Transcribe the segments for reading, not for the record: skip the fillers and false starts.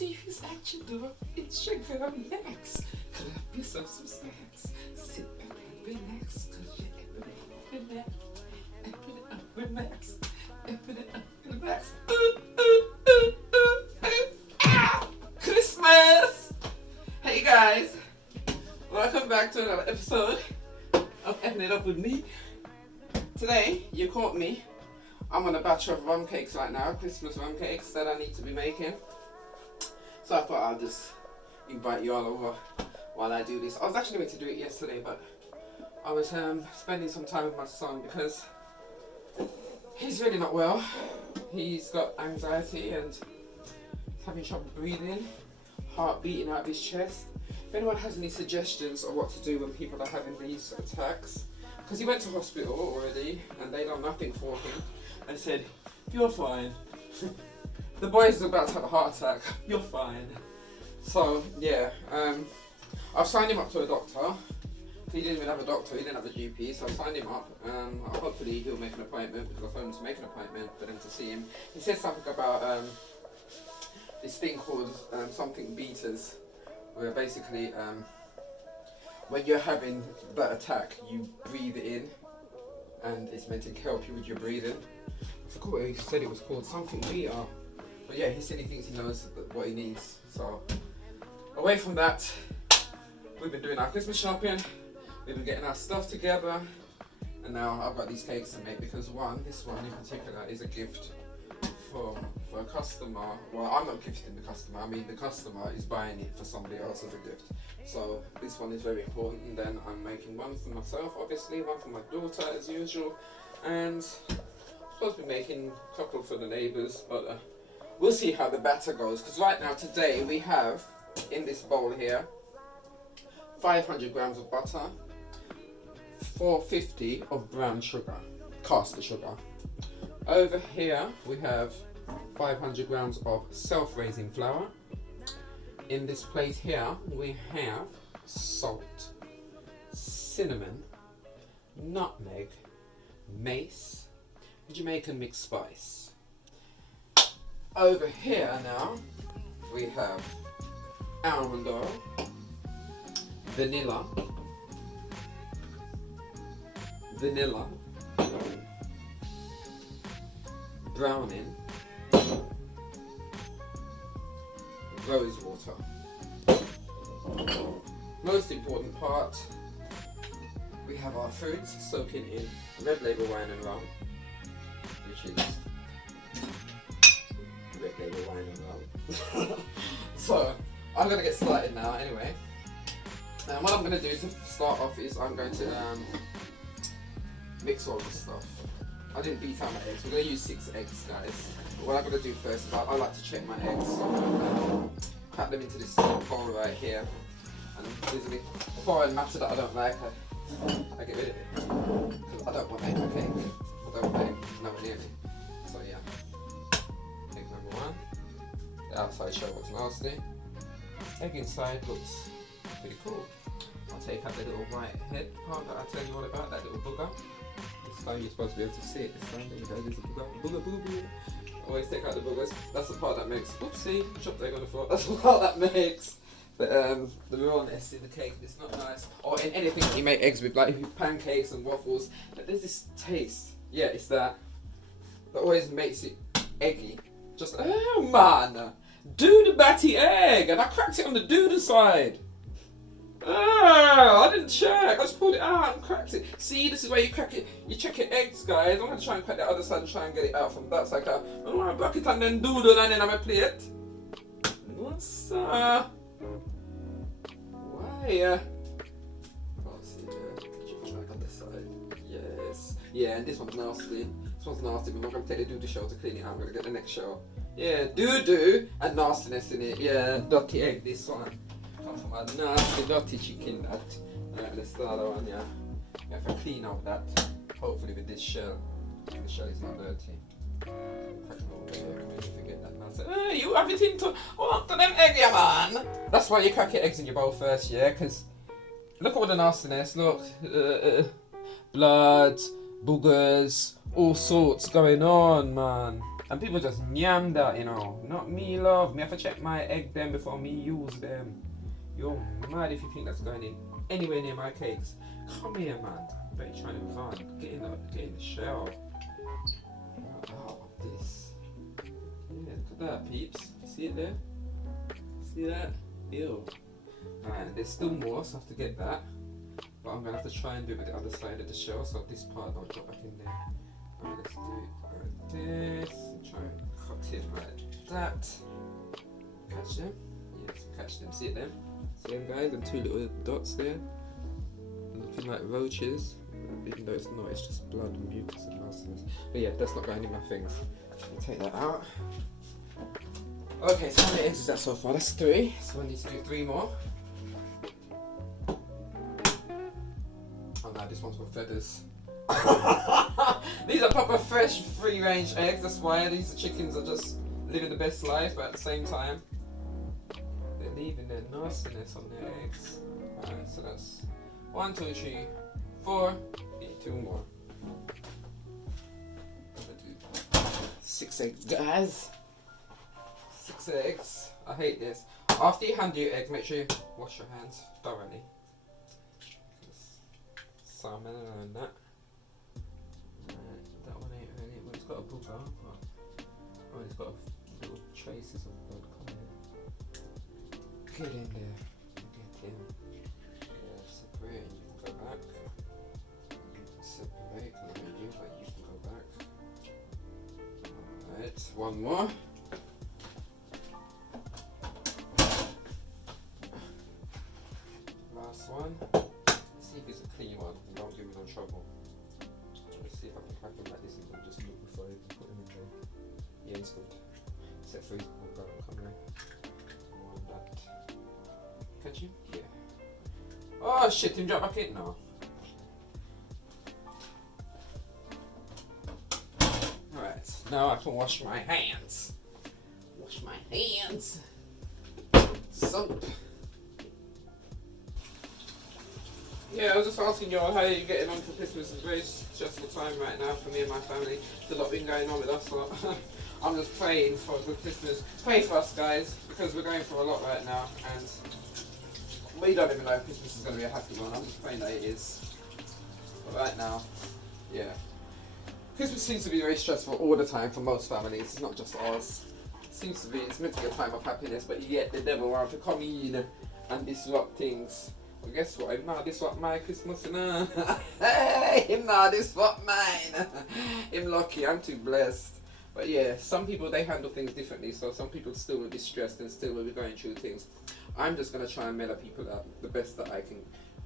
see who's at your door. It's your girl Max. Clap yourself some snacks. Sit back and relax, cause you're relax. Relax. Relax. Christmas! Hey guys, welcome back to another episode of Effing It Up with me. Today, you caught me. I'm on a batch of rum cakes right now, Christmas rum cakes that I need to be making. So I thought I'll just invite you all over while I do this. I was actually going to do it yesterday, but I was spending some time with my son because he's really not well. He's got anxiety and having trouble breathing, heart beating out of his chest. If anyone has any suggestions of what to do when people are having these attacks, because he went to hospital already and they done nothing for him and said, "You're fine." The boy's about to have a heart attack. You're fine. So yeah, I've signed him up to a doctor. He didn't even have a doctor, he didn't have a GP, so I signed him up. Hopefully he'll make an appointment because I told him to make an appointment for them to see him. He said something about this thing called something beaters, where basically when you're having that attack, you breathe in and it's meant to help you with your breathing. I forgot what he said it was called, something beater. But yeah, he said he thinks he knows what he needs. So away from that, we've been doing our Christmas shopping. We've been getting our stuff together, and now I've got these cakes to make because this one in particular is a gift for a customer. Well, I'm not gifting the customer, I mean the customer is buying it for somebody else as a gift. So this one is very important, and then I'm making one for myself, obviously, one for my daughter as usual, and I'm supposed to be making a couple for the neighbours, but we'll see how the batter goes, because right now today we have in this bowl here 500 grams of butter, 450 of brown sugar, caster sugar. Over here we have 500 grams of self-raising flour. In this plate here we have salt, cinnamon, nutmeg, mace, Jamaican mixed spice. Over here now we have almond oil, vanilla, browning, rose water. Most important part, we have our fruits soaking in red label wine and rum, which is red label wine and rum. So I'm going to get started now anyway. And what I'm going to do to start off is I'm going to mix all this stuff. I didn't beat out my eggs. We're going to use 6 eggs, guys. But what I'm going to do first is I like to check my eggs. Crack them into this bowl right here. And usually, foreign matter that I don't like, I get rid of it. Because I don't want egg in my cake. I don't want egg nowhere near me. So yeah. Egg number 1. The outside shell looks nasty. Egg inside looks pretty cool. I'll take out the little white head part that I tell you all about, that little booger. This time you're supposed to be able to see it. This time there you go, there's a booger, booger. Always take out the boogers. That's the part that makes, oopsie, chopped egg on the floor. That's the part that makes the rawness in the cake. It's not nice. Or in anything that you make eggs with, like with pancakes and waffles. But there's this taste. Yeah, it's that always makes it eggy. Just, oh man, do the batty egg, and I cracked it on the do side. I didn't check. I just pulled it out and cracked it. See, this is where you crack it. You check your eggs, guys. I'm gonna try and crack the other side and try and get it out from that side. I'm gonna block it and then doodle and then I'm gonna play it. What's why? Oh, see there. Check on this side. Yes. Yeah, and this one's nasty. This one's nasty, but I'm not gonna take the doo-doo shell to clean it out. I'm gonna get the next shell. Yeah, doo-doo and nastiness in it. Yeah, dirty egg. This one. From a nasty dirty chicken that. Alright, let's start that one, yeah. You have to clean out that, hopefully with this shell. The shell is not dirty. Crack it over there, you forget that nonsense. You have it into them egg, yeah man! That's why you crack your eggs in your bowl first, yeah? Because look at all the nastiness, look. Blood, boogers, all sorts going on, man. And people just yam that, you know. Not me, love. Me have to check my egg them before me use them. You're mad if you think that's going in anywhere near my cakes. Come here, man. I bet you're trying to run. Get in the shell. Oh, this. Yeah, look at that, peeps. See it there? See that? Ew. Alright, there's still more, so I have to get that. But I'm going to have to try and do it with the other side of the shell, so this part don't drop back in there. Alright, let's do it like this. Try and cut it like that. Catch them? Yes, catch them. See it then? See them, guys? Them two little dots there? Looking like roaches. Even though it's not, it's just blood and mucus and muscles. But yeah, that's not going in my things. I'll take that out. Okay, so how many eggs is that so far? That's 3. So I need to do 3 more. Oh no, this one's got feathers. These are proper fresh, free range eggs. That's why these chickens are just living the best life, but at the same time, they're leaving their nastiness on their eggs. Alright, so that's 1, 2, 3, 4. Need 2 more. I'm gonna do 6 eggs, guys. 6 eggs. I hate this. After you handle your eggs, make sure you wash your hands thoroughly. Salmonella and that. That one ain't really. Well, it's got a booger, but oh, it's got little traces of blood coming in. Get in there. Get in. Yeah, separate and you can go back. Separate and then you can go back. Alright, 1 more. Last one. See if it's a clean one and don't give me no trouble. Let's see if I can crack them like this and just look before I even put them in there. Yeah, it's good. Set for his book, come here. Want that. Catch him? Yeah. Oh shit, him drop back in now. Alright, now I can wash my hands. Wash my hands. Soap. Yeah, I was just asking y'all how you getting on for Christmas. It's a very stressful time right now for me and my family. There's a lot been going on with us, so I'm just praying for a good Christmas. Pray for us, guys, because we're going through a lot right now, and we don't even know if Christmas is going to be a happy one. I'm just praying that it is. But right now, yeah. Christmas seems to be very stressful all the time for most families. It's not just ours. It seems to be, it's meant to be a time of happiness, but yet the devil wants to come in and disrupt things. Well, guess what? Him not disrupt my Christmas, nah. Hey, him not disrupt mine. Him lucky, I'm too blessed. But yeah, some people, they handle things differently, so some people still will be stressed and still will be going through things. I'm just going to try and mellow people up the best that I can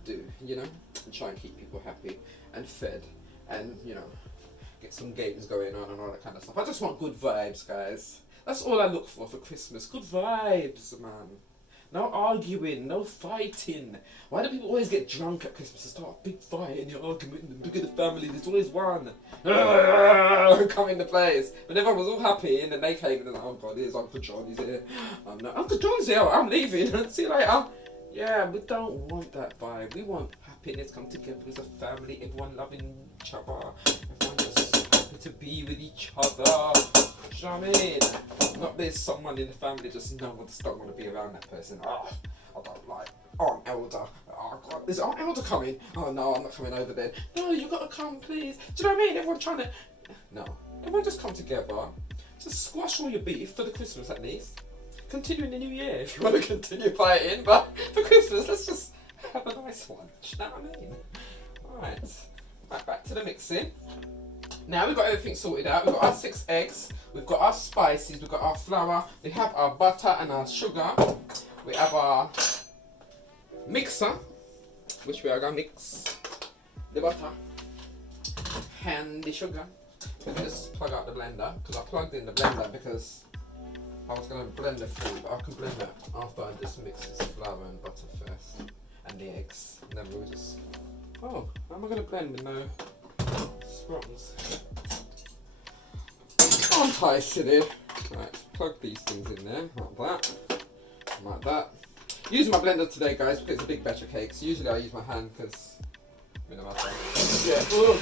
do, you know, and try and keep people happy and fed and, you know, get some games going on and all that kind of stuff. I just want good vibes, guys. That's all I look for Christmas. Good vibes, man. No arguing, no fighting. Why do people always get drunk at Christmas and start a big fight and you're arguing and the bigger the family, there's always one. Come into place. But everyone was all happy and then they came and they're like, oh God, here's Uncle John, he's here. Uncle John's here, I'm leaving. See you later. Yeah, we don't want that vibe. We want happiness, come together as a family, everyone loving each other. Everyone just happy to be with each other. Do you know what I mean? Not there's someone in the family just no one just don't want to be around that person. Oh, I don't like Aunt Elder. Oh God, is Aunt Elder coming? Oh no, I'm not coming over then. No, you gotta come, please. Do you know what I mean? Everyone trying to. No, everyone just come together. Just squash all your beef for the Christmas at least. Continue in the new year if you want to continue fighting, but for Christmas, let's just have a nice one. Do you know what I mean? Right, back to the mixing. Now we've got everything sorted out. We've got our 6 eggs, we've got our spices, we've got our flour, we have our butter and our sugar, we have our mixer, which we are going to mix the butter and the sugar. We're going to just plug out the blender, because I plugged in the blender because I was going to blend the food, but I can blend it after I just mix this flour and butter first, and the eggs, and then we'll just, oh, how am I going to blend with no springs? Can't I sit here? Right, plug these things in there, like that. Using my blender today, guys, because it's a big batch of cakes. Usually I use my hand because, you know, yeah. Whoa,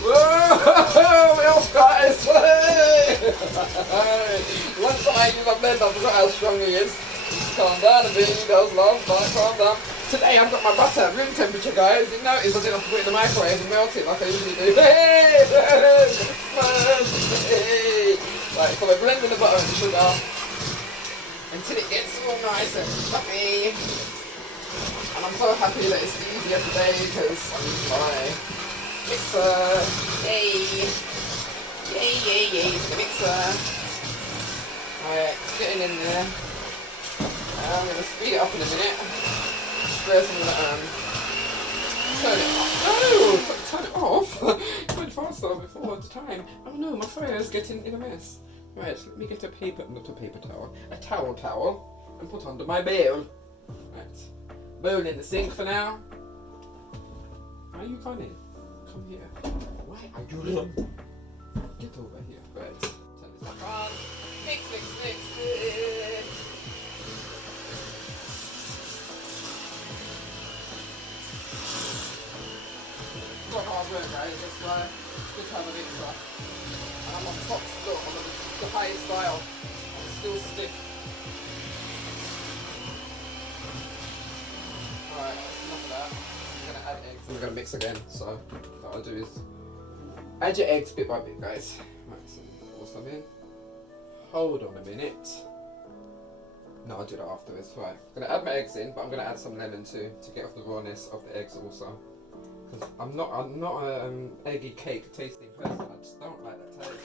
whoa, guys! Hey! Once I use my blender, I forgot how strong it is. Just calm down a bit, you guys love, but calm down. Today I've got my butter at room temperature, guys. You notice I didn't have to put it in the microwave and melt it like I usually do. Hey! Hey! Right, so we're blending the butter and the sugar until it gets all nice and fluffy. And I'm so happy that it's easier today because I'm using my mixer. Yay! Yay, yay, yay, it's the mixer. Alright, it's getting in there. I'm going to speed it up in a minute. First I'm going to turn it off. No! Turn it off? It's going faster before the time. Oh no, my fire is getting in a mess. Right, let me get a paper, not a paper towel, a towel, and put under my bowl. Right, bowl in the sink for now. Are you coming? Come here. Why are you? Get over here. Right, turn this back on. Mix, mix, mix. It's not hard work, guys. Just have a mixer. And I'm on top still, I'm on the highest dial. I'm still stiff. Alright, that's enough of that. I'm gonna add eggs. I'm gonna mix again, so what I'll do is add your eggs bit by bit, guys. Right, so pour some in. Hold on a minute. No, I'll do that afterwards. Right, I'm gonna add my eggs in, but I'm gonna add some lemon too to get off the rawness of the eggs also. Because I'm not an eggy cake tasting person. I just don't like that taste.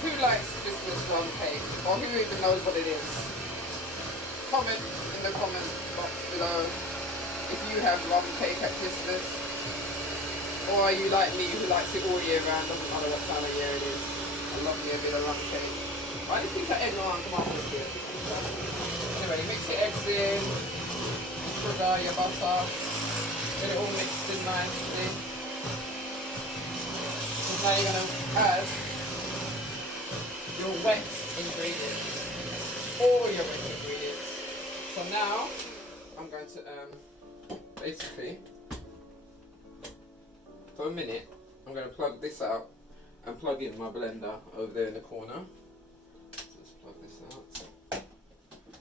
Who likes Christmas rum cake? Or who even knows what it is? Comment in the comment box below if you have rum cake at Christmas. Or are you like me who likes it all year round, doesn't matter what time of year it is. I love me a bit of rum cake. I just think that egg on, come on, let's do it. Anyway, mix your eggs in, sugar, your butter, get it all mixed in nicely. So now you're going to add your wet ingredients, all your wet ingredients. So now I'm going to basically for a minute I'm going to plug this out and plug in my blender over there in the corner. So let's plug this out.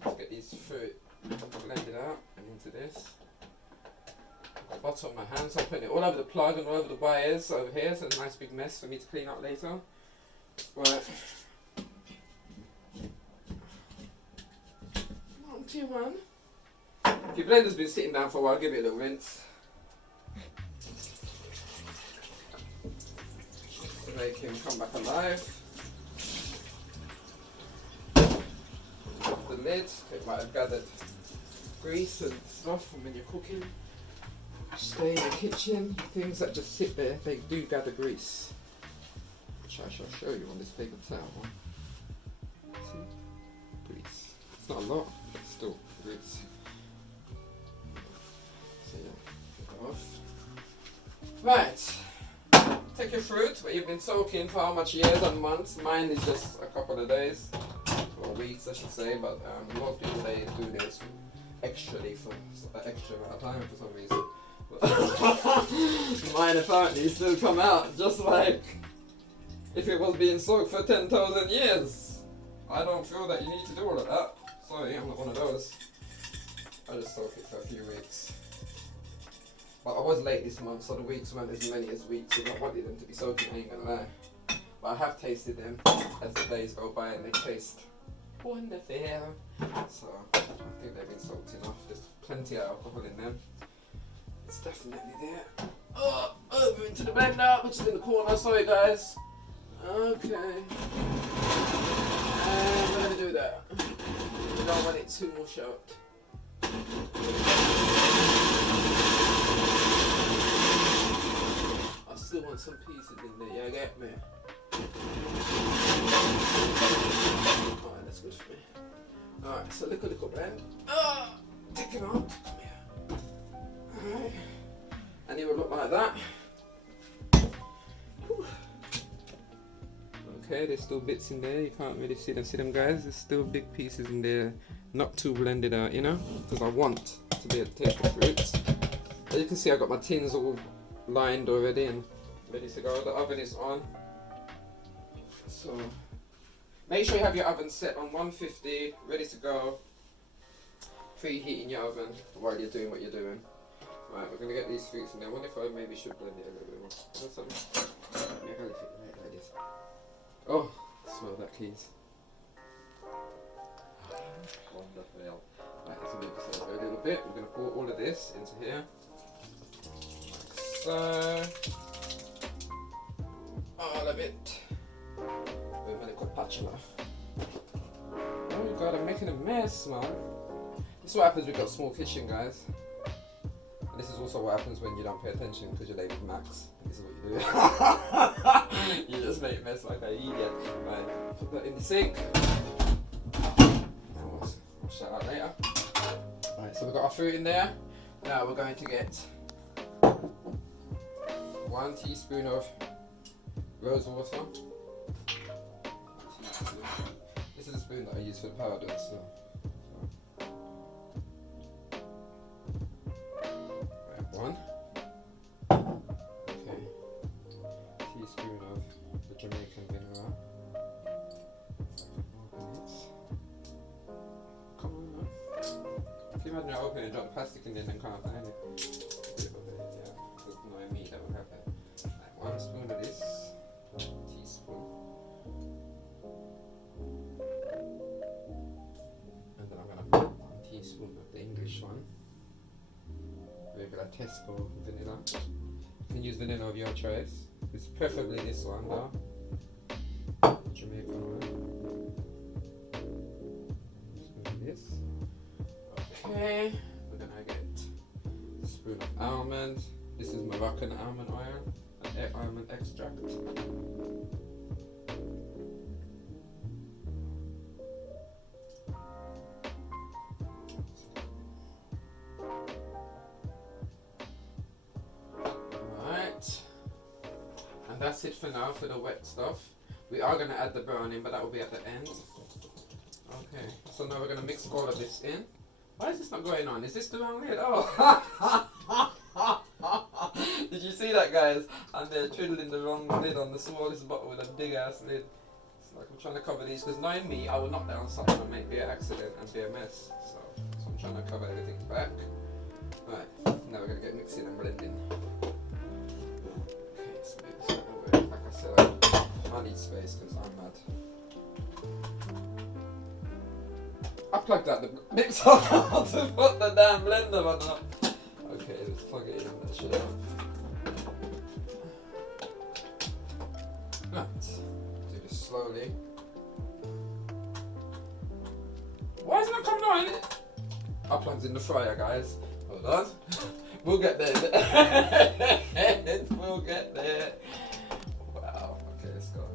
Let's get these fruit blended out and into this. I've got butter on my hands, so I'm putting it all over the plug and all over the wires over here, so it's a nice big mess for me to clean up later. Right. 1, 2, 1. If your blender's been sitting down for a while, give it a little rinse. To make him come back alive. Off the lid, it might have gathered grease and stuff from when you're cooking. Stay in the kitchen, things that just sit there, they do gather grease. Which I shall show you on this paper towel. See? Grease. It's not a lot, but still grease. So yeah, take it off. Right. Take your fruit, where you've been soaking for how much years and months. Mine is just a couple of days, or weeks I should say, but most people they do this extrally for an extra amount of time for some reason. Mine apparently still come out just like if it was being soaked for 10,000 years. I don't feel that you need to do all of that. Sorry, I'm not one of those. I just soak it for a few weeks. But I was late this month, so the weeks weren't as many as weeks, so I wanted them to be soaking, I ain't gonna lie. But I have tasted them as the days go by and they taste wonderful. So I think they've been soaked enough. There's plenty of alcohol in them. It's definitely there. Oh, over into the blender, which is in the corner. Sorry guys. Okay. And we're gonna do that. We don't want it too much out. I still want some pieces in there, yeah, get me? Alright, that's good for me. Alright, so little blend. Take it out. Come here. Alright. And it will look like that. Whew. Okay, there's still bits in there. You can't really see them. See them, guys? There's still big pieces in there. Not too blended out, you know? Because I want to be able to take the fruits. As you can see, I got my tins all lined already and ready to go. The oven is on. So make sure you have your oven set on 150, ready to go. Preheating your oven while you're doing what you're doing. Right, we're gonna get these fruits in there. I wonder if I maybe should blend it a little bit more. You know something? Yeah, I gotta fit it like this. Oh, smell that, please. Wonderful. Right, let's move this over a little bit. We're gonna pour all of this into here. Like so. All of it. We're gonna put spatula. Oh god, I'm making a mess, man. This is what happens when you've got a small kitchen, guys. And this is also what happens when you don't pay attention because you're late with Max. This is what you do. You just make a mess like an idiot. Right, put that in the sink. Wash that out later. Right, so we've got our fruit in there. Now we're going to get 1 teaspoon of rose water. This is a spoon that I use for the powder, so. Right, 1. Okay. Teaspoon of the Jamaican vinegar. Come on now. Can you imagine I open it and drop the plastic in there and then can't find it? Yeah, that's annoying me, that would happen. Right, 1 spoon of this. Teaspoon. And then I'm going to put 1 teaspoon of the English one. Regular Tesco vanilla. You can use vanilla of your choice. It's preferably this one though. Jamaican one. This. Okay. We're going to get a spoon of almond. This is Moroccan almond oil. Almond extract. Alright, and that's it for now for the wet stuff. We are going to add the browning, but that will be at the end. Okay, so now we're going to mix all of this in. Why is this not going on? Is this the wrong lid? Oh! Did you see that, guys? And they're twiddling the wrong lid on the smallest bottle with a big ass lid. It's like I'm trying to cover these because knowing me, I will knock down something and make be an accident and be a mess. So I'm trying to cover everything back. Right, now we're gonna get mixing and blending. Okay, let's move this out of the way. Like I said, I need space because I'm mad. I plugged out the mixer to put the damn blender on. Okay, let's plug it in and that shit out. Right, do this slowly. Why isn't it coming on? I plugged in the fryer, guys. Hold on. We'll get there. We'll get there. Wow. Okay, let's go.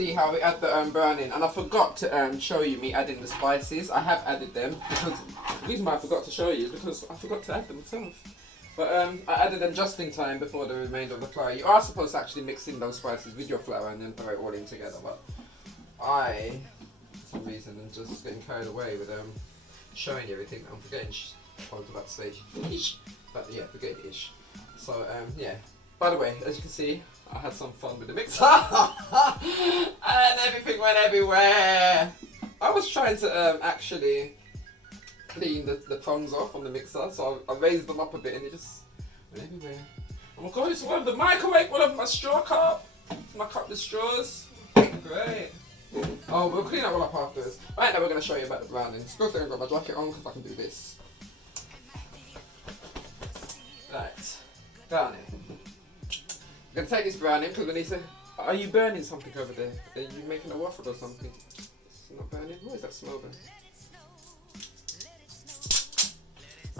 see how we add the brown in, and I forgot to show you me adding the spices. I have added them because the reason why I forgot to show you is because I forgot to add them myself. But I added them just in time before the remainder of the flour. You are supposed to actually mix in those spices with your flour and then throw it all in together, but I, for some reason, am just getting carried away with showing you everything. I'm forgetting. I was about to say ish, but yeah, forgetting ish. So yeah. By the way, as you can see, I had some fun with the mixer and everything went everywhere. I was trying to actually clean the prongs off on the mixer, so I raised them up a bit and it just went everywhere. I'm going to warm the microwave one of my straw cup. My cup with straws. Great. Oh, we'll clean that all up afterwards. Right now we're going to show you about the browning. Let's go through and grab my jacket on because I can do this. Right. Browning. I'm going to take this browning because we need to... Are you burning something over there? Are you making a waffle or something? It's not burning? What is that smell then?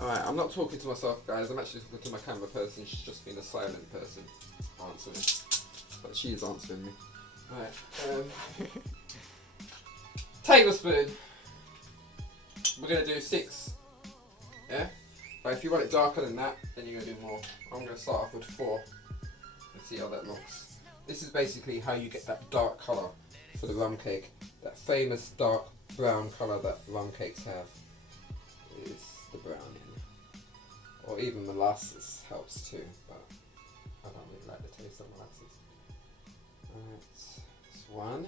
Alright, I'm not talking to myself, guys. I'm actually talking to my camera person. She's just been a silent person answering. But she is answering me. Alright. Tablespoon. We're going to do 6. Yeah? But if you want it darker than that, then you're going to do more. I'm going to start off with 4. Let's see how that looks. This is basically how you get that dark colour for the rum cake. That famous dark brown colour that rum cakes have is the browning. Or even molasses helps too, but I don't really like the taste of molasses. Alright, that's 1.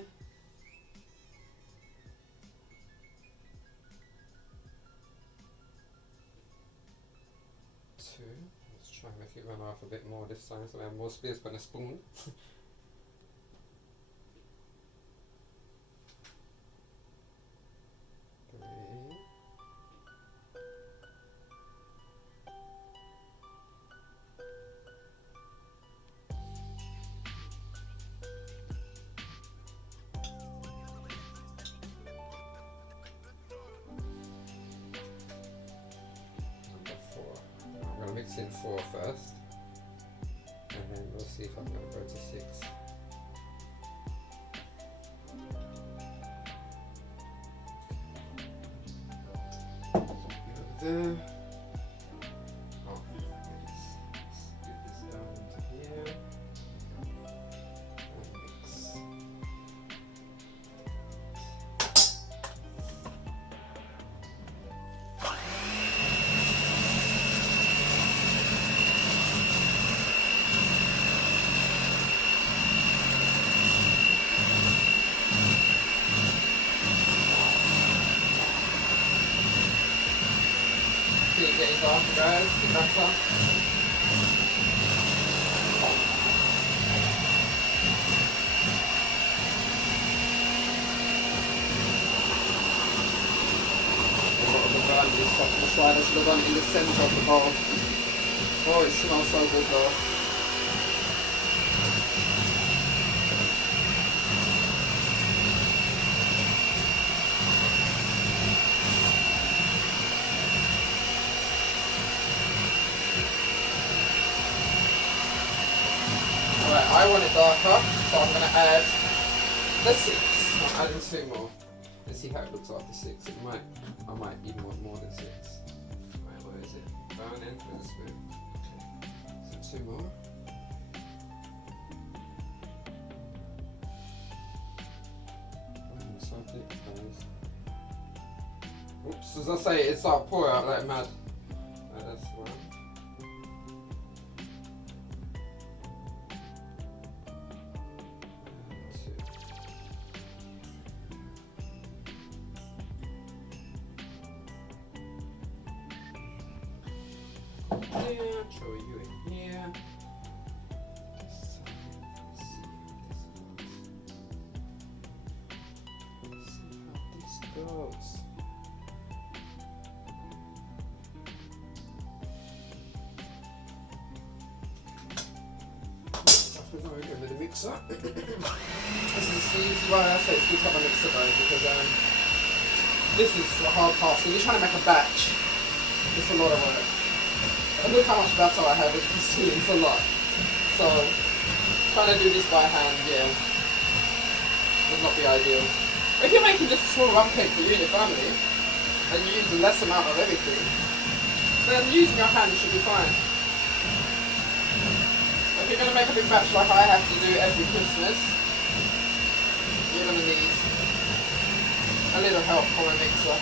2. Let's try and make it run off a bit more this time so I have more space for a spoon. 3. Mix in 4 first, and then we'll see if I'm going to go to 6. There. Oh, let's get this down into here. And mix. Getting darker, guys, the better. The side, I should have done it in the centre of the bowl. Oh, it smells so good though. I want it darker, so I'm going to add the 6. I'm adding 2 more. Let's see how it looks after 6. I might even want more than 6. Right, where is it? Down in with a spoon. Okay, so 2 more. So thick, guys. Oops, as I say, it started pouring out like mad. Right, that's 1. Here, throw you in here. Let's see how this goes. Stuff is already with the mixer. This is why I say it's good to have a mixer though, because this is a hard task. When you're trying to make a batch, it's a lot of work. And look how much batter I have, as you can see, it's a lot. So, trying to do this by hand, yeah. would not be ideal. If you're making just a small rum cake for you and your family, and you use a less amount of everything, then using your hands should be fine. If you're going to make a big batch like I have to do every Christmas, you're going to need a little help from a mixer.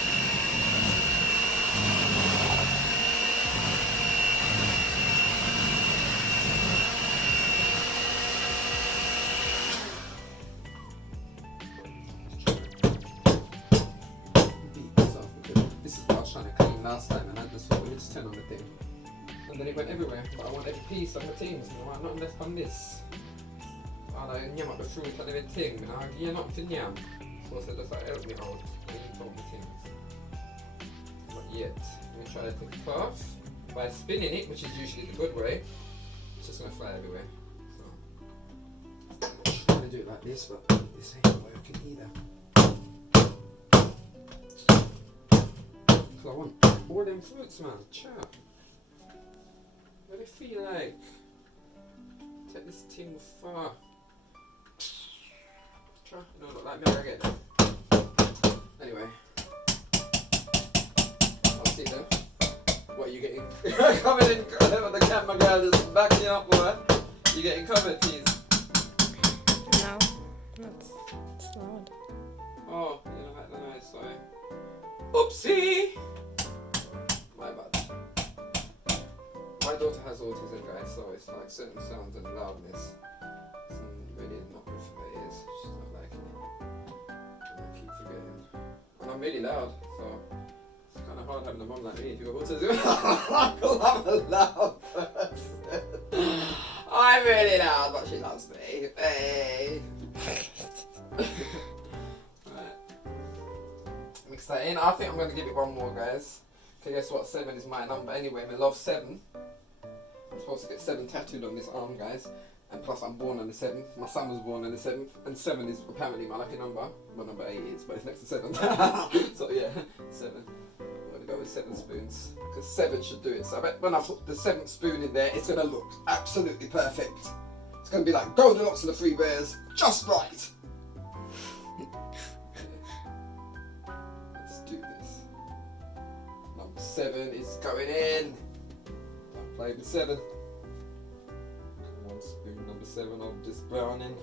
This is what I was trying to clean last time, and I just thought, let me just turn on the thing. And then it went everywhere, but I want every piece of the things, and I not left on this. And I nyam up the fruit and everything, and I gear not to nyam. So I said, that's like, help me out, clean all the things. But yet, let me try to take it off. By spinning it, which is usually the good way, it's just going to fly everywhere. So, I'm trying to do it like this, but this ain't working either. Because I want all them fruits, man. Chap. What do you feel like? Take this thing far. Try. No, not like me, I get it. Anyway. I'll see you. What are you getting? Coming in, the camera girl is backing up, boy. You getting covered, please? No. It's loud. Oh, you don't like the noise, sorry. Oopsie! My bad. My daughter has autism, guys, so it's like certain sounds and loudness. It's really not good for her ears. She's not liking it. And I keep forgetting. And I'm really loud, so it's kind of hard having a mum like me if you've got autism. Because I'm a loud person. I'm really loud, but she loves me. Hey. I'm excited. I think I'm going to give it one more, guys. Okay, guess what? 7 is my number anyway. I love 7. I'm supposed to get 7 tattooed on this arm, guys. And plus, I'm born on the 7th. My son was born on the 7th. And 7 is apparently my lucky number. My number 8 is, but it's next to 7. So, yeah, 7. I'm going to go with 7 spoons. Because 7 should do it. So, I bet when I put the 7th spoon in there, it's going to look absolutely perfect. It's going to be like Goldilocks and the Three Bears. Just right. Let's do this. Number 7 is going in. I'll play with 7. 1 spoon, number 7 of this browning.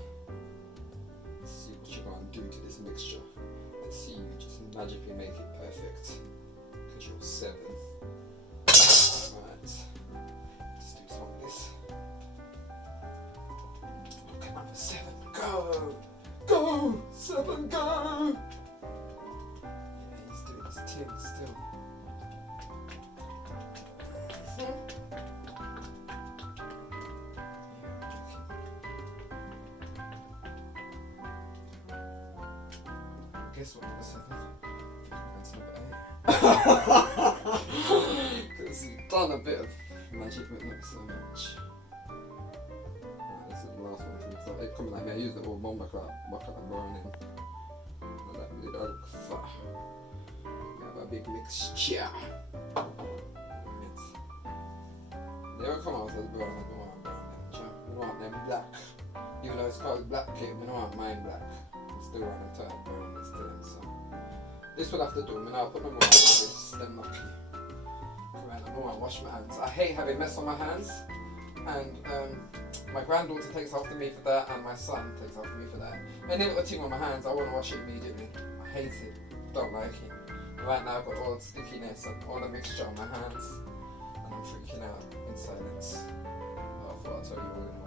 Let's see what you're going to do to this mixture. Let's see you just magically make it perfect. Because you're 7. Alright. Let's do some of this. Look at number 7. Go! Go! 7, go! Yeah, he's doing his thing still. Guess what number 7? That's number 8. Because he's done a bit of magic, but not so much. Right, this is the last one. So it coming like me, I use the old bomber clap, bucket and burning. And that really don't look fat. We have a big mixture. Right. They will come out as brown, I don't want brown. We want them black. Even though it's called black cake, we don't want mine black. Still running tight brown this time, so this will have to do. I mean, I'll put no more on this, then lucky. Right, I don't want to wash my hands. I hate having mess on my hands, and my granddaughter takes after me for that, and my son takes after me for that. Any little thing on my hands, I want to wash it immediately. I hate it, don't like it. Right now I've got all the stickiness and all the mixture on my hands, and I'm freaking out in silence. Oh, I thought I'd tell you all in a way.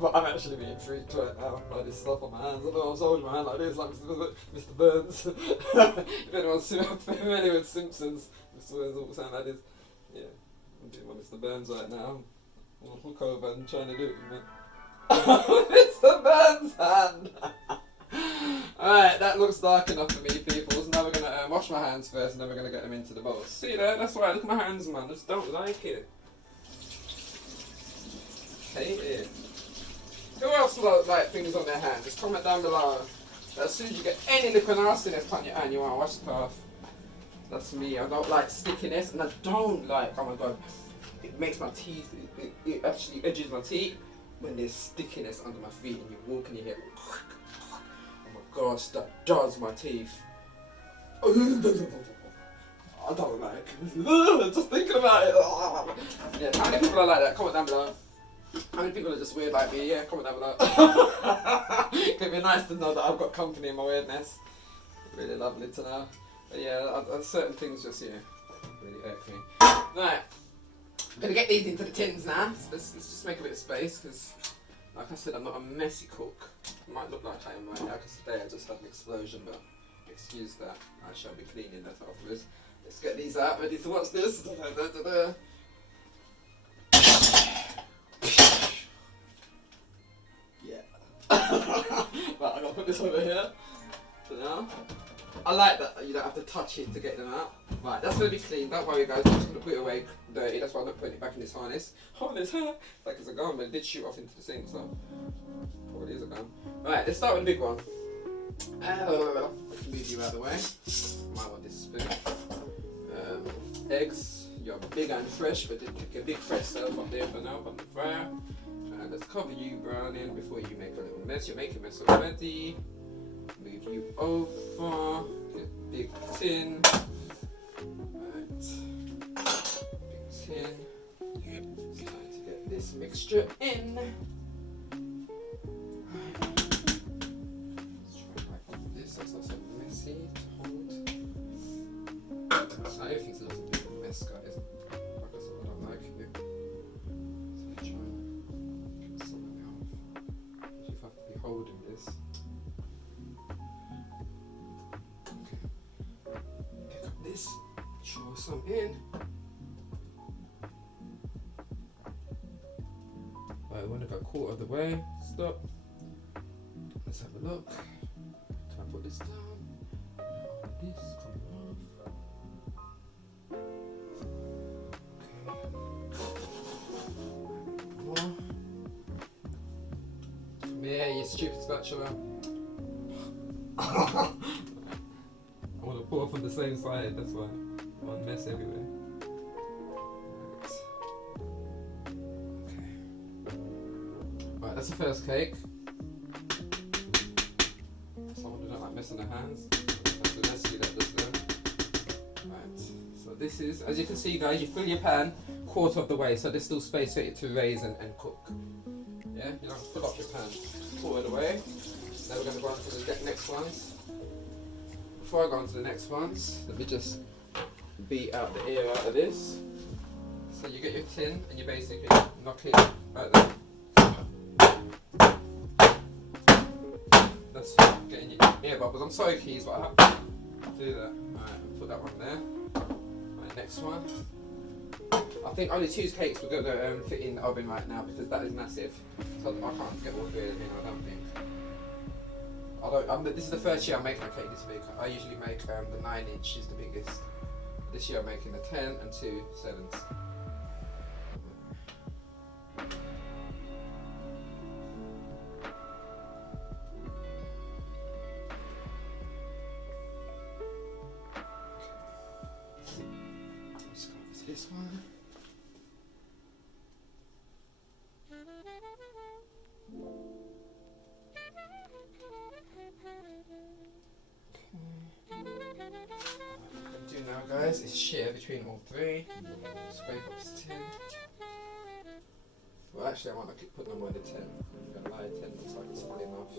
But I'm actually being freaked right now by this stuff on my hands. I know I was holding my hand like this, like Mr. Burns. If anyone's familiar with Simpsons, Mr. Burns always sound like this. Yeah, I'm doing my Mr. Burns right now. I'm gonna hook over and trying to do it. Mr. Burns' hand! Alright, that looks dark enough for me, people. So now we're gonna wash my hands first, and then we're gonna get them into the bowl. See there? That's why. Look at my hands, man. I just don't like it. Hate it. Who else like things on their hand? Just comment down below. As soon as you get any liquid nastiness on your hand, you want to wash it off. That's me. I don't like stickiness, and I don't like, oh my god, it makes my teeth, it actually edges my teeth when there's stickiness under my feet and you walk and you hear gosh, that jars my teeth. I don't like it. Just thinking about it. Yeah, how many people are like that? Comment down below. How many people are just weird like me? Yeah, comment down below. It'd be nice to know that I've got company in my weirdness. Really lovely to know. But yeah, certain things just, really irk me. Right, I'm gonna get these into the tins now. So let's just make a bit of space, because like I said, I'm not a messy cook. It might look like I am right now, because today I just had an explosion, but excuse that. I shall be cleaning that afterwards. Let's get these out, ready to watch this. Yeah. Right, I'm gonna put this over here for now. I like that you don't have to touch it to get them out. Right, that's gonna be clean. Don't worry, guys. I'm just gonna put it away dirty. That's why I'm not putting it back in this harness. Harness, huh? Like it's a gun, but it did shoot off into the sink, so probably is a gun. Right, let's start with the big one. Leave you out of the way. Might want this spoon. Eggs, you're big and fresh, but take a big fresh stuff up there for now on the fire. And let's cover you browning before you make a little mess. You're making a mess already. Move you over. Get the big tin. Right. Big tin. It's time to get this mixture in. That's not so messy to hold. So everything's a little bit of a mess, guys. Like I said, I don't like it. So I try and get some of it off. If I have to be holding this. Okay. Pick up this, throw some in. Right, I want to go a quarter of the way. Stop. Let's have a look. Put this down. This come off. Okay. More. Come here, you stupid spatula. I want to pour from the same side. That's why. One mess everywhere. Okay. Right, that's the first cake. Messing their hands. That's the messy that does there. Right. So this is, as you can see, guys, you fill your pan quarter of the way, so there's still space for it to raise and cook. Yeah, you don't fill up your pan quarter of the way. Now we're going to go on to the next ones. Before I go on to the next ones, let me just beat out the air out of this. So you get your tin and you basically knock it right there. That's getting your air bubbles. I'm sorry, keys, but I have to do that. Alright, put that one there. Right, next one. I think only 2 cakes we're going to fit in the oven right now, because that is massive. So I can't get all 3 of them in, I don't think. Although this is the first year I'm making a cake this big. I usually make the 9-inch is the biggest. This year I'm making a 10 and 2 7s. This one. What I'm do now, guys, is share between all 3. Scrape up this 10. Well, actually, I want to put no more than 10. I'm gonna lie, 10 looks like it's full enough.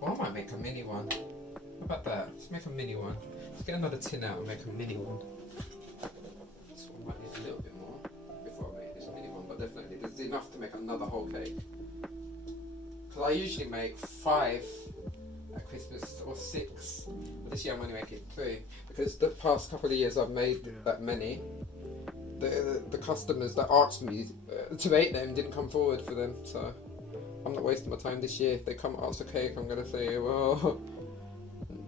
Or I might make a mini one. How about that? Let's make a mini one. Let's get another tin out and make a mini one. This one might need a little bit more before I make this mini one, but definitely there's enough to make another whole cake. Because I usually make 5 at Christmas or 6, but this year I'm only making 3 because the past couple of years I've made that many. The customers that asked me to make them didn't come forward for them, so I'm not wasting my time this year. If they come ask for cake, I'm gonna say, well,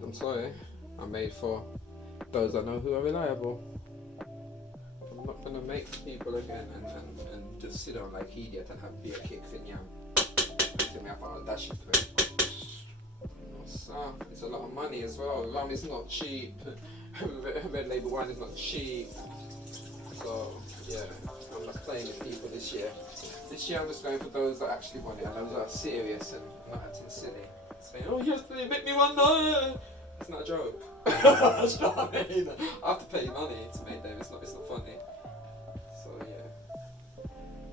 I'm sorry, I made for those I know who are reliable. I'm not gonna make for people again and just sit on like idiot and have beer cake for yam. Tell me about dash it through. So it's a lot of money as well. Rum is not cheap. Red label wine is not cheap. So yeah, I'm not playing with people this year. This year I'm just going for those that actually want it and those that are serious and not acting silly. Saying, oh yes, please make me one, no! It's not a joke. That's not what I mean. I have to pay money to make them, it's not funny. So yeah.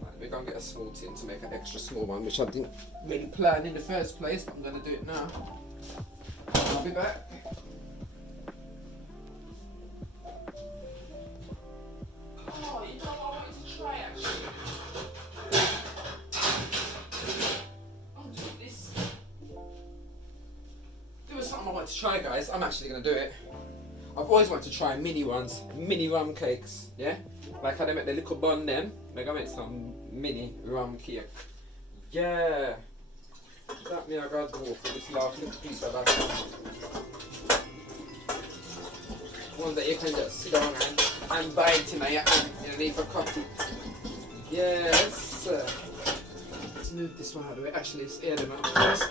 Right, we're going to get a small tin to make an extra small one, which I didn't really plan in the first place, but I'm going to do it now. I'll be back. Oh, you know what I wanted to try actually? I'll do this. There was something I wanted to try, guys. I'm actually going to do it. I've always wanted to try mini ones, mini rum cakes, yeah? Like how they make the little bun then. They're going to make some mini rum cake. Yeah. That me I got to go for this last little piece of that. One that you can just sit down and bite in your hand. You don't need to cut it. Yes. Let's move this one out of the way. Actually, it's air them out first.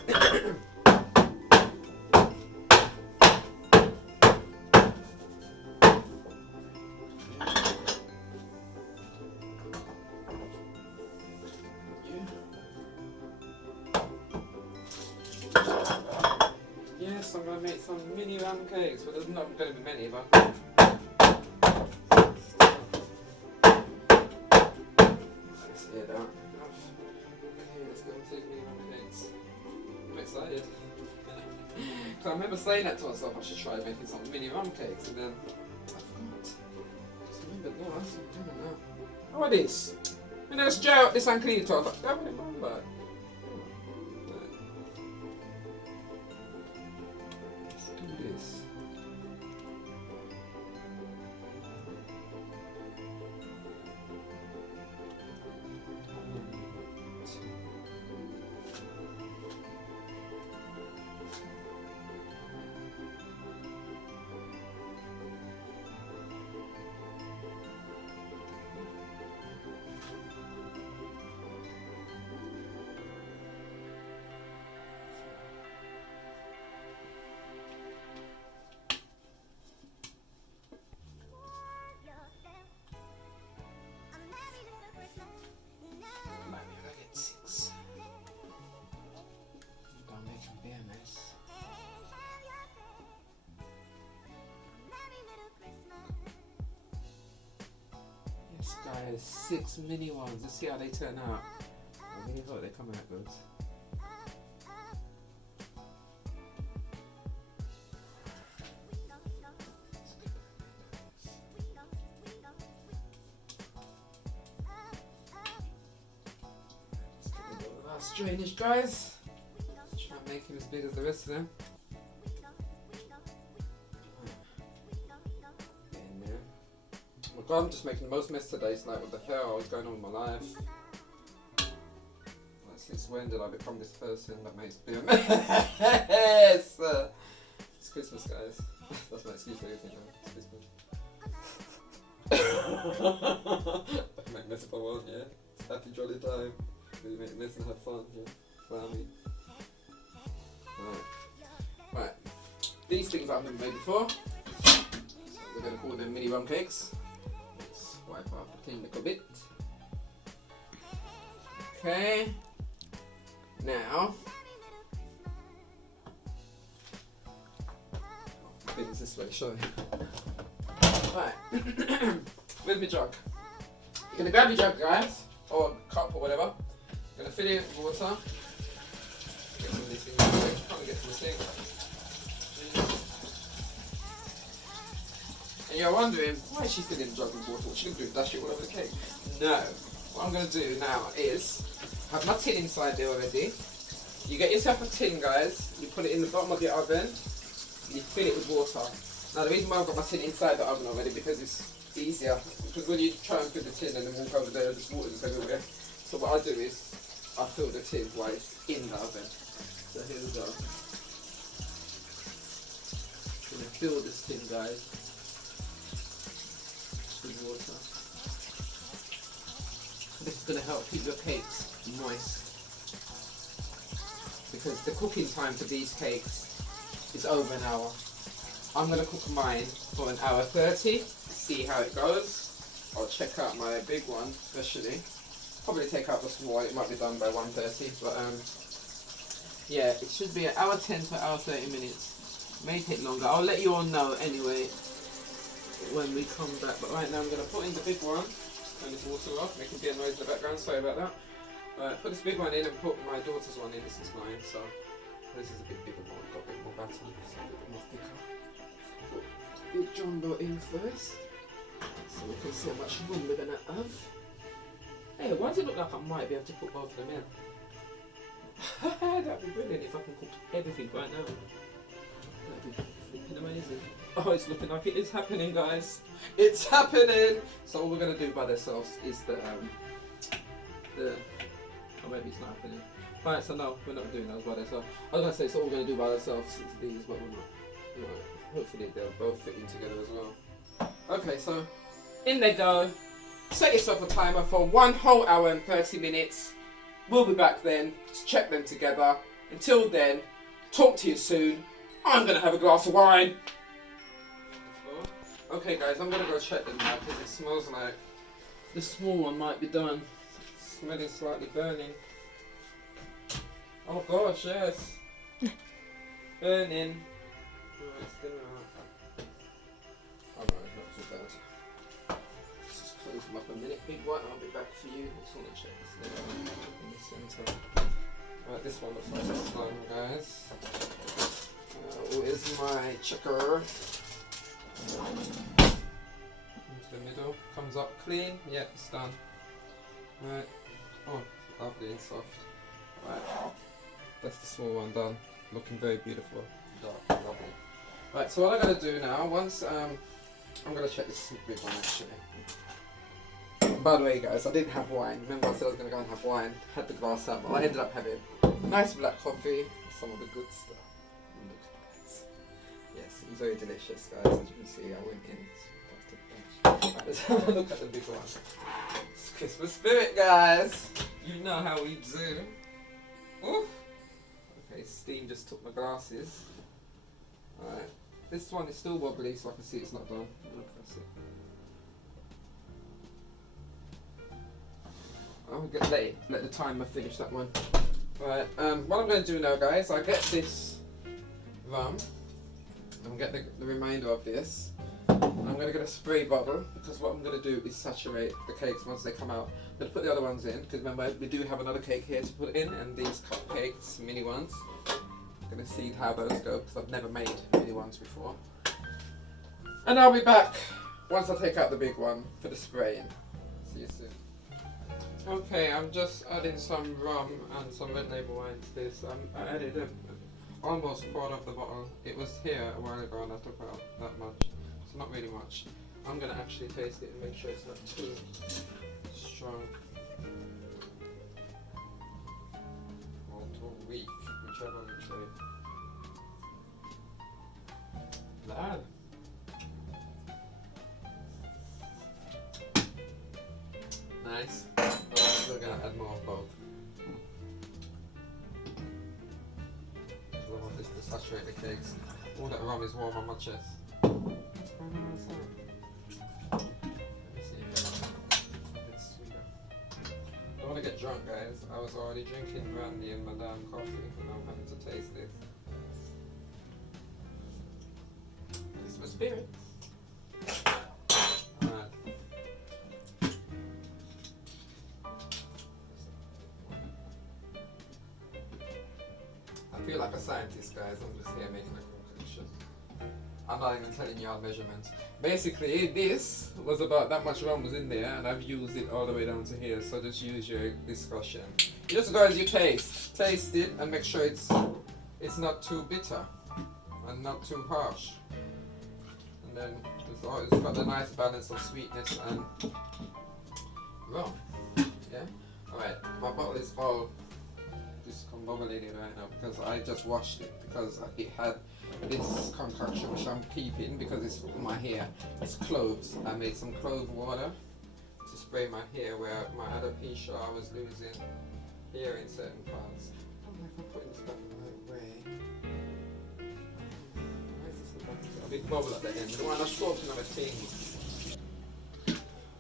Yes, I'm going to make some mini rum cakes, but there's not going to be many, but... Let's hear that. Okay, let's go and take mini rum cakes. I'm excited. Because I remember saying that to myself, I should try making some mini rum cakes, and then... I forgot. Just remembered, no, that's what I'm doing now. How are this? And then let's jar up this and clean it off. Like, that would have gone back. This. Guys, 6 mini ones. Let's see how they turn out. I really hope they come out good. Let's get a little last drainage, guys. Try and make him as big as the rest of them. I'm just making the most mess today. It's like, what the hell is going on with my life? Like, since when did I become this person that makes beer mess? It's Christmas, guys. That's my excuse for everything, man. It's Christmas. I can make mess if I want, yeah. It's happy jolly time. Really make mess and have fun, yeah. Family. Right. These things I've never made before. So we're going to call them mini rum cakes. Wipe off the thing a little bit. Okay. Now. Things this way, show you. Right. With my jug. You're gonna grab your jug, guys, or cup or whatever. You're gonna fill it with water. Get some of these things. Can't get to the sink. And you're wondering, why is she filling the jug with water? What she gonna do? Dash it all over the cake? No. What I'm gonna do now is have my tin inside there already. You get yourself a tin, guys. You put it in the bottom of your oven. You fill it with water. Now the reason why I've got my tin inside the oven already because it's easier. Because when you try and fill the tin and then walk over there, there's water just everywhere. So what I do is I fill the tin while it's in the oven. So here we go. I'm gonna fill this tin, guys. With water. This is going to help keep your cakes moist because the cooking time for these cakes is over an hour. I'm going to cook mine for 1 hour 30, see how it goes, I'll check out my big one, especially. Probably take out the small one. It might be done by 1:30, but yeah, it should be an hour 10 to an hour 30 minutes. May take longer. I'll let you all know anyway when we come back. But right now I'm gonna put in the big one. Turn this water off, making a bit of noise in the background. Sorry about that. Put this big one in and put my daughter's one in. This is mine, so this is a bit bigger one. Got a bit more batter, so a bit more thicker. Put big jumbo in first, so we can see how much room we're gonna have. Hey, why does it look like I might be able to put both of them in? That'd be brilliant if I can cook everything right now. That'd be flipping amazing. Oh, it's looking like it is happening, guys. It's happening! So all we're gonna do by ourselves is oh, maybe it's not happening. Right, so no, we're not doing those by ourselves. I was gonna say, so all we're gonna do by ourselves is these, but we're not. Hopefully they'll both fit in together as well. Okay, so in they go. Set yourself a timer for 1 whole hour and 30 minutes. We'll be back then to check them together. Until then, talk to you soon. I'm gonna have a glass of wine. Okay guys, I'm gonna go check them now because it smells like the small one might be done. It's smelling slightly burning. Oh gosh, yes. Burning. Oh, it's still out. Oh no, it's not too bad. Let's just close them up a minute. Big one, I'll be back for you. I just want to check this there in the centre. Right, this one looks like this one, guys. Where's my checker? Into the middle, comes up clean. Yeah, it's done. Right. Oh, lovely and soft. Right. That's the small one done. Looking very beautiful. Dark, lovely. Right, so what I'm gonna do now, once I'm gonna check this big one actually. By the way guys, I didn't have wine. Remember I said I was gonna go and have wine. Had the glass out, but I ended up having nice black coffee, some of the good stuff. Look at that. Yes, it was very delicious guys, as you can see. I went in. Right, let's have a look at the big one. It's Christmas spirit guys. You know how we do. Oof. Okay, steam just took my glasses. Alright, this one is still wobbly, so I can see it's not done. Look, that's it. I'll let the timer finish that one. Right, what I'm going to do now, guys, I get this rum. I'm going to get the remainder of this. I'm going to get a spray bottle because what I'm going to do is saturate the cakes once they come out. I'm going to put the other ones in because remember we do have another cake here to put in, and these cupcakes, mini ones. I'm going to see how those go because I've never made mini ones before. And I'll be back once I take out the big one for the spraying. See you soon. Okay, I'm just adding some rum and some red label wine to this. I added almost quarter of the bottle. It was here a while ago and I took out that much. So not really much. I'm going to actually taste it and make sure it's not too strong. Or too weak, whichever you say. Bad. Nice. But I'm still going to add more of both. I want this to saturate the cakes. All that rum is warm on my chest. What's going on outside? Let me see if it's a bit sweeter. Don't want to get drunk, guys. I was already drinking brandy and Madame coffee, and I'm having to taste this. Christmas spirit. Alright. I feel like a scientist, guys. I'm just here making a conclusion. I'm not even telling you our measurements. Basically, this was about that much rum was in there, and I've used it all the way down to here. So just use your discretion. You just go as you taste it, and make sure it's not too bitter and not too harsh. And then it's got a nice balance of sweetness and rum. Yeah. All right, my bottle is all discombobulated right now because I just washed it because it had this concoction which I'm keeping because it's for my hair. It's cloves. I made some clove water to spray my hair where my alopecia I was losing hair in certain parts. I don't know if I'm putting this back the right way. Why is this a big bubble at the end? The one I saw to another thing.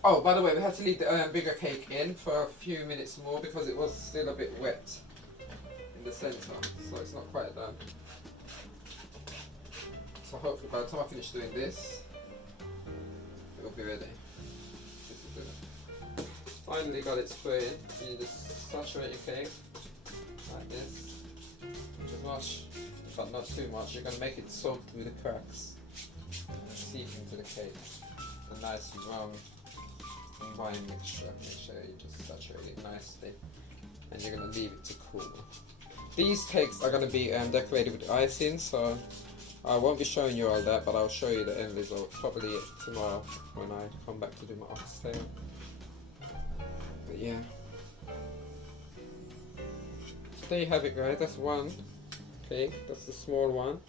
Oh, by the way, we had to leave the bigger cake in for a few minutes more because it was still a bit wet in the centre, so it's not quite done. So hopefully by the time I finish doing this, it will be ready. This is good. Finally got it sprayed. So you just saturate your cake like this, as much, but not too much. You're going to make it soak through the cracks, seep into the cake. A nice rum wine mixture. Make sure you just saturate it nicely, and you're going to leave it to cool. These cakes are going to be decorated with icing, so I won't be showing you all that, but I'll show you the end result probably tomorrow when I come back to do my oxtail. But yeah, so there you have it, guys. That's one cake. That's the small one.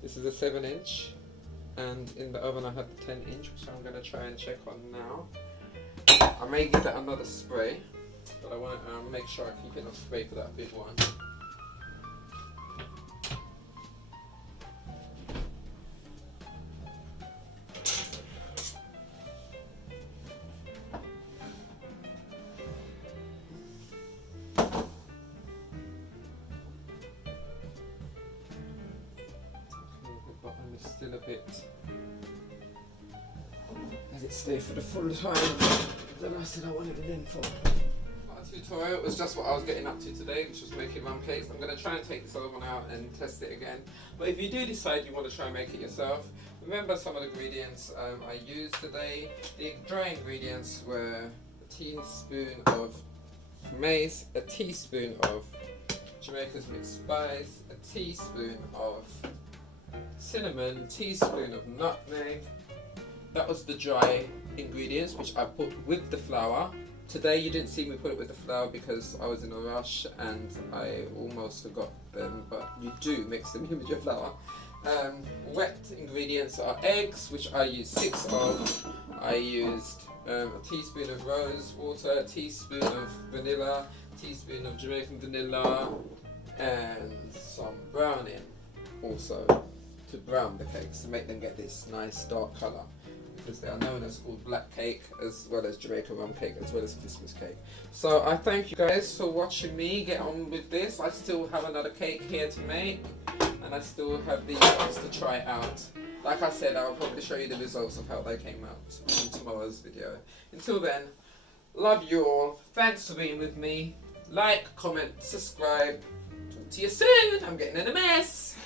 This is a 7-inch, and in the oven I have the 10-inch, which I'm going to try and check on now. I may give that another spray, but I want to make sure I keep enough spray for that big one. Still a bit. Let it stay for the full time. Then I said I wanted it in for. My tutorial was just what I was getting up to today, which was making rum cakes. I'm going to try and take this other one out and test it again. But if you do decide you want to try and make it yourself, remember some of the ingredients I used today. The dry ingredients were a teaspoon of mace, a teaspoon of Jamaica's mixed spice, a teaspoon of cinnamon, teaspoon of nutmeg. That was the dry ingredients which I put with the flour. Today you didn't see me put it with the flour because I was in a rush and I almost forgot them, but you do mix them in with your flour. Wet ingredients are eggs, which I used 6 of. I used a teaspoon of rose water, a teaspoon of vanilla, a teaspoon of Jamaican vanilla, and some browning also to brown the cakes to make them get this nice dark colour, because they are known as called black cake as well as Jamaican rum cake as well as Christmas cake. So I thank you guys for watching me get on with this. I still have another cake here to make, and I still have these ones to try out. Like I said, I'll probably show you the results of how they came out in tomorrow's video. Until then, love you all. Thanks for being with me. Like, comment, subscribe. Talk to you soon. I'm getting in a mess.